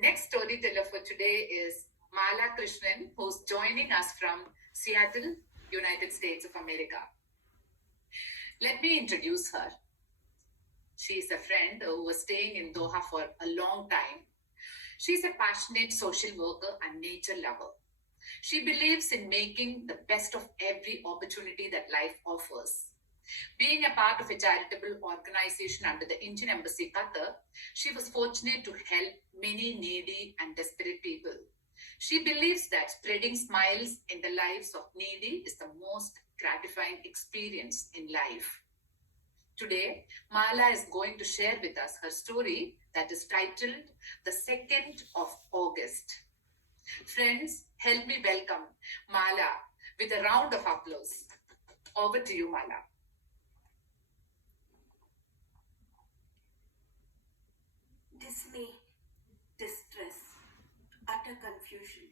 next storyteller for today is Mala Krishnan, who's joining us from Seattle, United States of America. Let me introduce her. She is a friend who was staying in Doha for a long time. She's a passionate social worker and nature lover. She believes in making the best of every opportunity that life offers. Being a part of a charitable organization under the Indian Embassy Qatar, she was fortunate to help many needy and desperate people. She believes that spreading smiles in the lives of needy is the most gratifying experience in life. Today, Mala is going to share with us her story that is titled The 2nd of August. Friends, help me welcome Mala with a round of applause. Over to you, Mala. Dismay, distress, utter confusion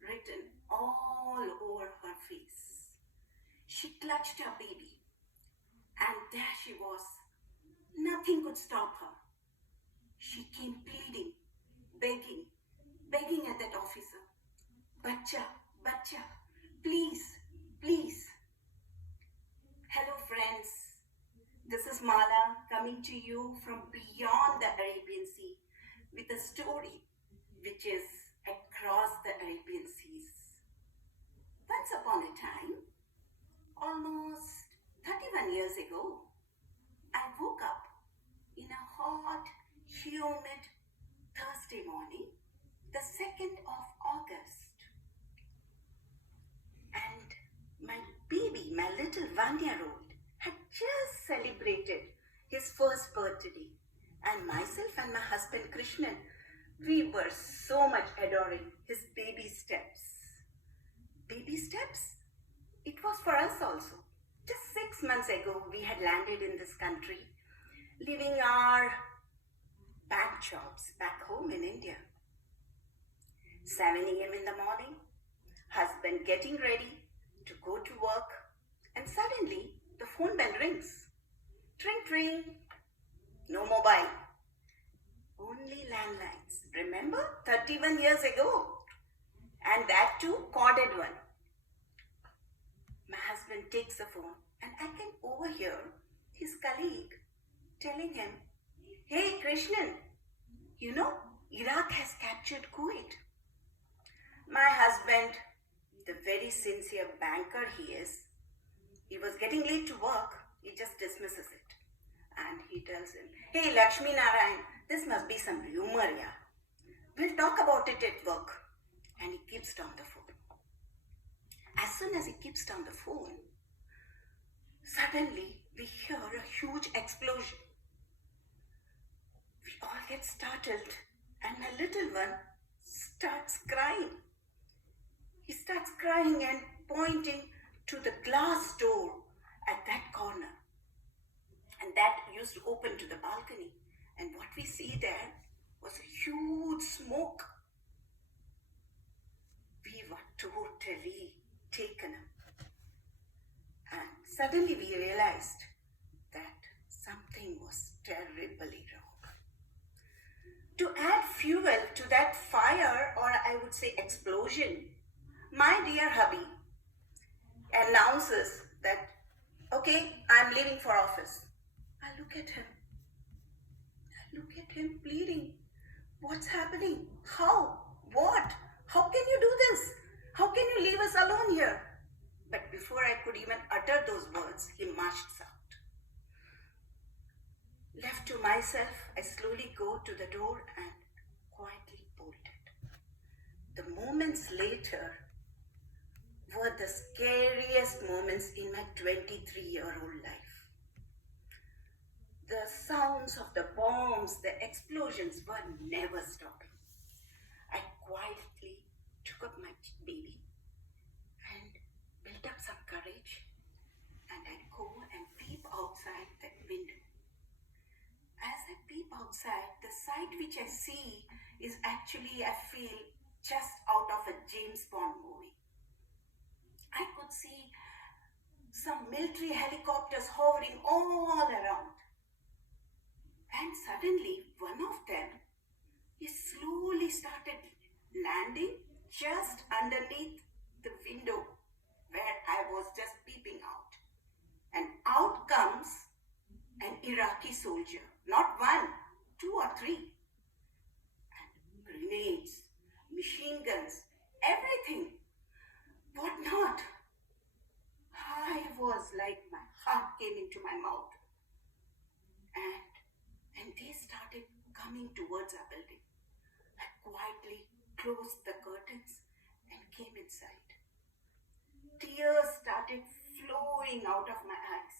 written all over her face. She clutched her baby, and there she was. Nothing could stop her. She came pleading, begging at that officer. Bacha, bacha, please, please. Hello, friends. This is Mala coming to you from beyond the Arabian Sea with a story which is across the Arabian Seas. Once upon a time, almost 31 years ago, I woke up in a hot, humid Thursday morning, the 2nd of August. And my baby, my little 1-year-old, had just celebrated his first birthday, and myself and my husband Krishnan, we were so much adoring his baby steps. Baby steps? It was for us also. Just 6 months ago, we had landed in this country, leaving our bank jobs back home in India. 7 a.m. in the morning, husband getting ready to go to work, and suddenly the phone bell rings. Tring, tring. No mobile. Only landlines. Remember? 31 years ago. And that too, corded one. My husband takes the phone and I can overhear his colleague telling him, "Hey Krishnan, you know, Iraq has captured Kuwait." My husband, the very sincere banker he is, he was getting late to work. He just dismisses it. And he tells him, "Hey, Lakshmi Narayan, this must be some rumor, yeah. We'll talk about it at work." And he keeps down the phone. As soon as he keeps down the phone, suddenly we hear a huge explosion. We all get startled, and my little one starts crying. He starts crying and pointing to the glass door at that corner. And that used to open to the balcony. And what we see there was a huge smoke. We were totally taken up. And suddenly we realized that something was terribly wrong. To add fuel to that fire, or I would say explosion, my dear hubby announces that, "Okay, I'm leaving for office." I look at him. Pleading. What's happening? How? What? How can you do this? How can you leave us alone here? But before I could even utter those words, he marched out. Left to myself, I slowly go to the door and quietly bolt it. The moments later were the scariest moments in my 23-year-old life. The sounds of the bombs, the explosions were never stopping. I quietly took up my baby and built up some courage, and I'd go and peep outside that window. As I peep outside, the sight which I see is actually, I feel, just out of a James Bond movie. I could see some military helicopters hovering all around. And suddenly, one of them is slowly started landing just underneath the window where I was just peeping out. And out comes an Iraqi soldier, not one, two or three. And grenades, machine guns, everything. What not? I was like, my heart came into my mouth. And they started coming towards our building. I quietly closed the curtains and came inside. Tears started flowing out of my eyes.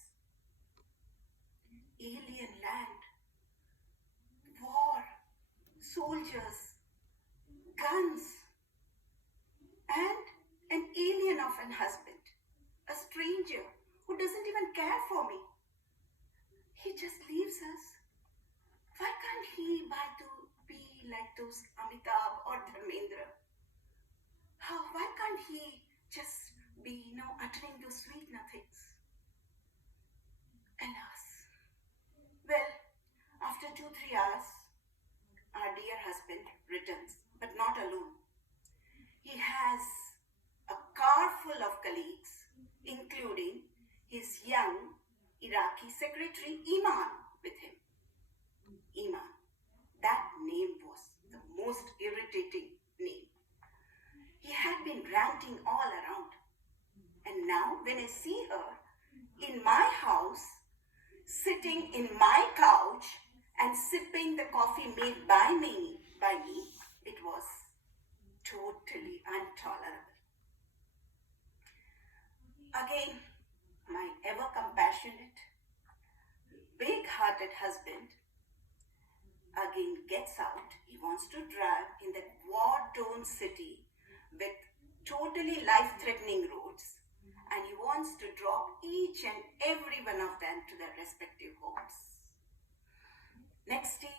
Alien land, war, soldiers, guns, and an alien of an husband, a stranger who doesn't even care for me. He just leaves us. Why can't he be like those Amitabh or Dharmendra? Why can't he just be, uttering those sweet nothings? Alas. Well, after 2-3 hours, our dear husband returns, but not alone. He has a car full of colleagues, including his young Iraqi secretary Iman with him. Iman. That name was the most irritating name. He had been ranting all around. And now when I see her in my house, sitting in my couch and sipping the coffee made by me, it was totally intolerable. Again, my ever compassionate, big-hearted husband again gets out. He wants to drive in that war-torn city with totally life-threatening roads, and he wants to drop each and every one of them to their respective homes. Next day,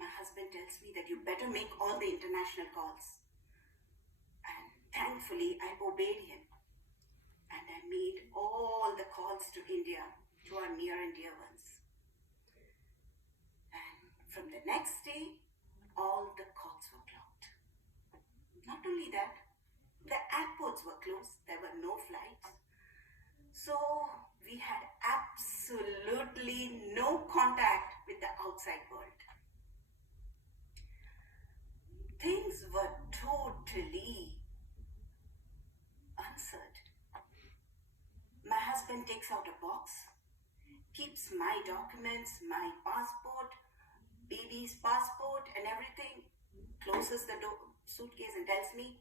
my husband tells me that you better make all the international calls. And thankfully, I obeyed him. And I made all the calls to India, to our near and dear ones. And from the next day, all the calls were blocked. Not only that, the airports were closed. There were no flights. So we had absolutely no contact with the outside world. Things were totally uncertain. My husband takes out a box, keeps my documents, my passport, baby's passport and everything, closes the suitcase and tells me,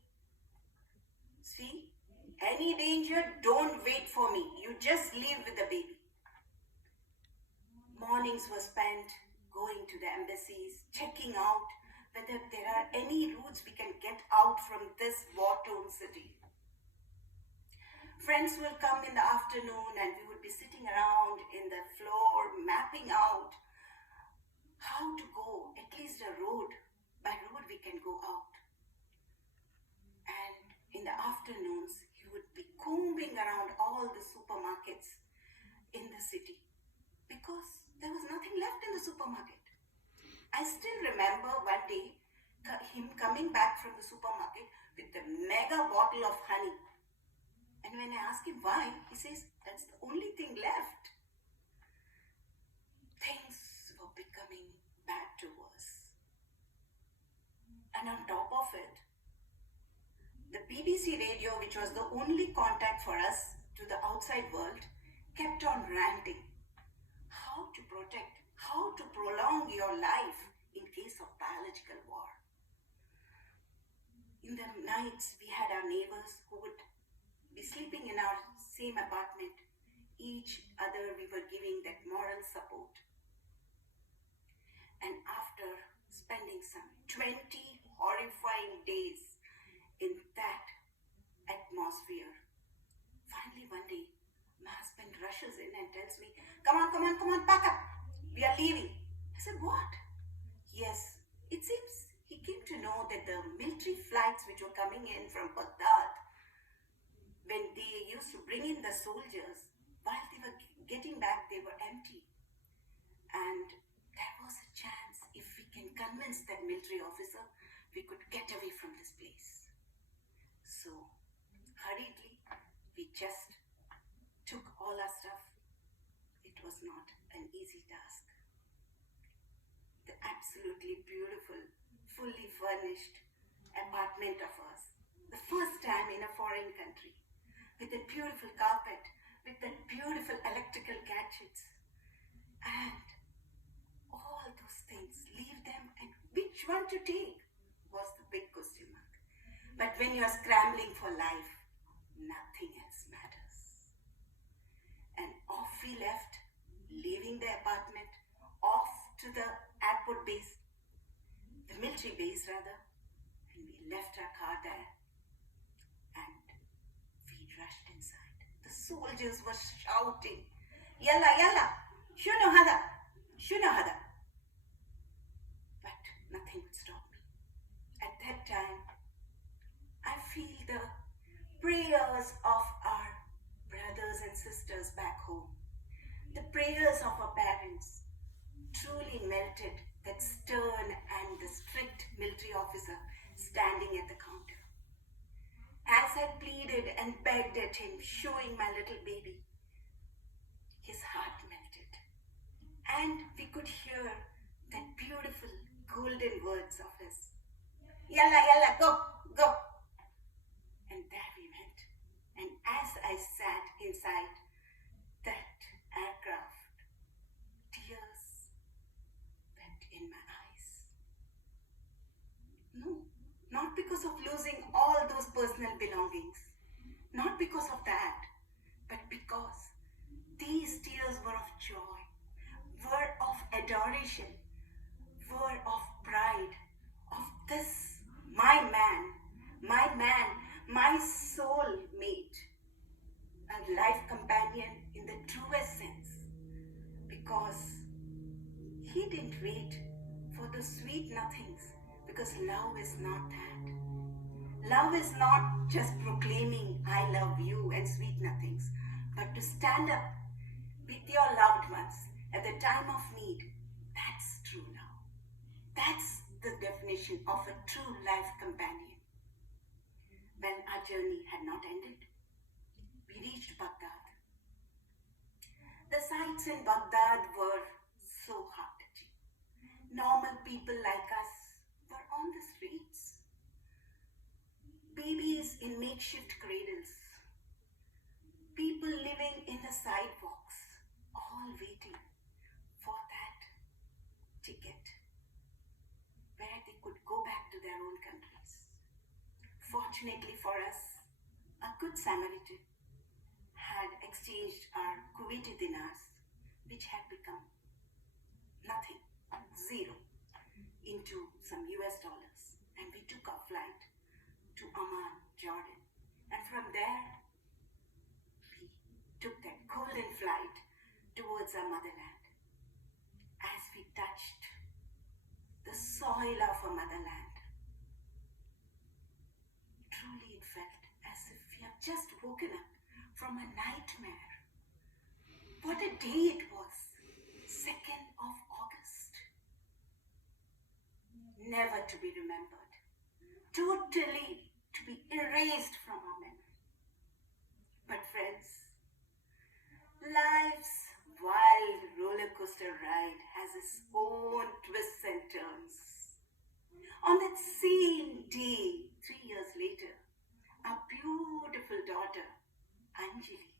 see, any danger, don't wait for me. You just leave with the baby. Mornings were spent going to the embassies, checking out whether there are any routes we can get out from this war-torn city. Friends will come in the afternoon and we would be sitting around in the floor mapping out how to go, at least a road. By road we can go out. And in the afternoons, he would be combing around all the supermarkets in the city because there was nothing left in the supermarket. I still remember one day him coming back from the supermarket with a mega bottle of honey. And when I asked him why, he says, that's the only thing left. Things were becoming bad to worse. And on top of it, the BBC radio, which was the only contact for us to the outside world, kept on ranting. How to protect, how to prolong your life in case of biological war. In the nights, we had our neighbors who would be sleeping in our same apartment. Each other we were giving that moral support. And after spending some 20 horrifying days in that atmosphere, finally one day, my husband rushes in and tells me, come on, pack up. We are leaving. I said, what? Yes, it seems he came to know that the military flights which were coming in from Baghdad, when they used to bring in the soldiers, while they were getting back, they were empty. And there was a chance if we can convince that military officer we could get away from this place. So, hurriedly, we just took all our stuff. It was not an easy task. The absolutely beautiful, fully furnished apartment of ours, the first time in a foreign country, with a beautiful carpet, with the beautiful electrical gadgets, and all those things, leave them, and which one to take was the big question mark. But when you are scrambling for life, nothing else matters. And off we left, leaving the apartment, off to the airport base, the military base rather, and we left our car there and we rushed inside. The soldiers were shouting, "Yalla, yalla, shuno hada, shuno hada." But nothing would stop me. At that time, I feel the prayers of our brothers and sisters back home, the prayers of our parents, truly melted that stern and the strict military officer standing at the counter. As I pleaded and begged at him, showing my little baby, his heart melted. And we could hear that beautiful golden words of his, "Yalla, yalla, go, go." And there we went. And as I sat inside that aircraft, tears went in my eyes. No, not because of losing all those personal belongings, not because of that, but because these tears were of joy, were of adoration, were of pride, of this, my man, my soul mate, a life companion in the truest sense, because he didn't wait for the sweet nothings, because love is not that. Love is not just proclaiming "I love you" and sweet nothings, but to stand up with your loved ones at the time of need. That's true love. That's the definition of a true life companion. When our journey had not ended, we reached Baghdad. The sights in Baghdad were so heart-touching. Normal people like us were on the streets. Babies in makeshift cradles. People living in the sidewalks, all waiting for that ticket where they could go back to their own countries. Fortunately for us, a good Samaritan had exchanged our Kuwaiti dinars, which had become nothing, zero, into some US dollars. And we took our flight to Amman, Jordan. And from there, we took that golden flight towards our motherland. As we touched the soil of our motherland, truly it felt as if we have just woken up from a nightmare. What a day it was, 2nd of August. Never to be remembered, totally to be erased from our memory. But friends, life's wild roller coaster ride has its own twists and turns. On that same day, 3 years later, our beautiful daughter, Anjali,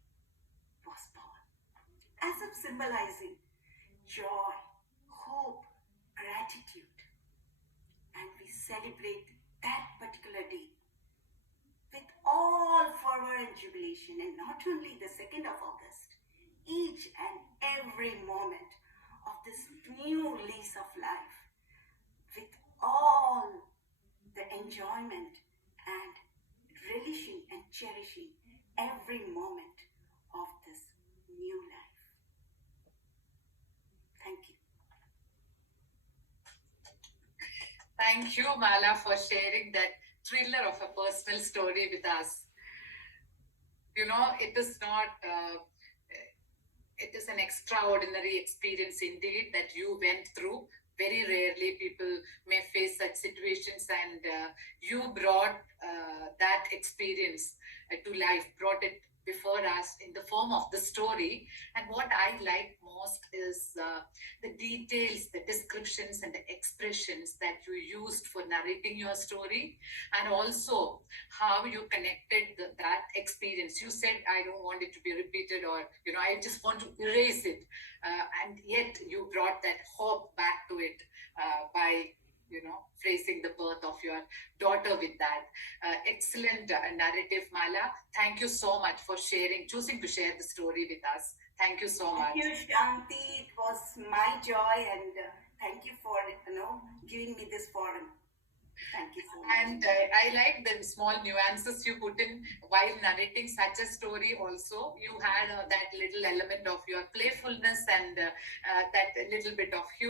was born, as if symbolizing joy, hope, gratitude. And we celebrate that particular day with all fervor and jubilation, and not only the 2nd of August, each and every moment of this new lease of life, with all the enjoyment and relishing and cherishing every moment of this new life. Thank you. Thank you, Mala, for sharing that thriller of a personal story with us. You know, it is not, it is an extraordinary experience indeed that you went through, Very rarely people may face such situations, and you brought that experience to life, brought it before us in the form of the story. And what I like most is the details, the descriptions, and the expressions that you used for narrating your story, and also how you connected that experience. You said, I don't want it to be repeated, or, I just want to erase it. And yet you brought that hope back to it by, phrasing the birth of your daughter with that. Excellent narrative, Mala. Thank you so much for choosing to share the story with us. Thank you so much. Thank you, Shanti. It was my joy, and thank you for giving me this forum. Thank you so much. And I like the small nuances you put in while narrating such a story. Also, you had that little element of your playfulness and that little bit of humor.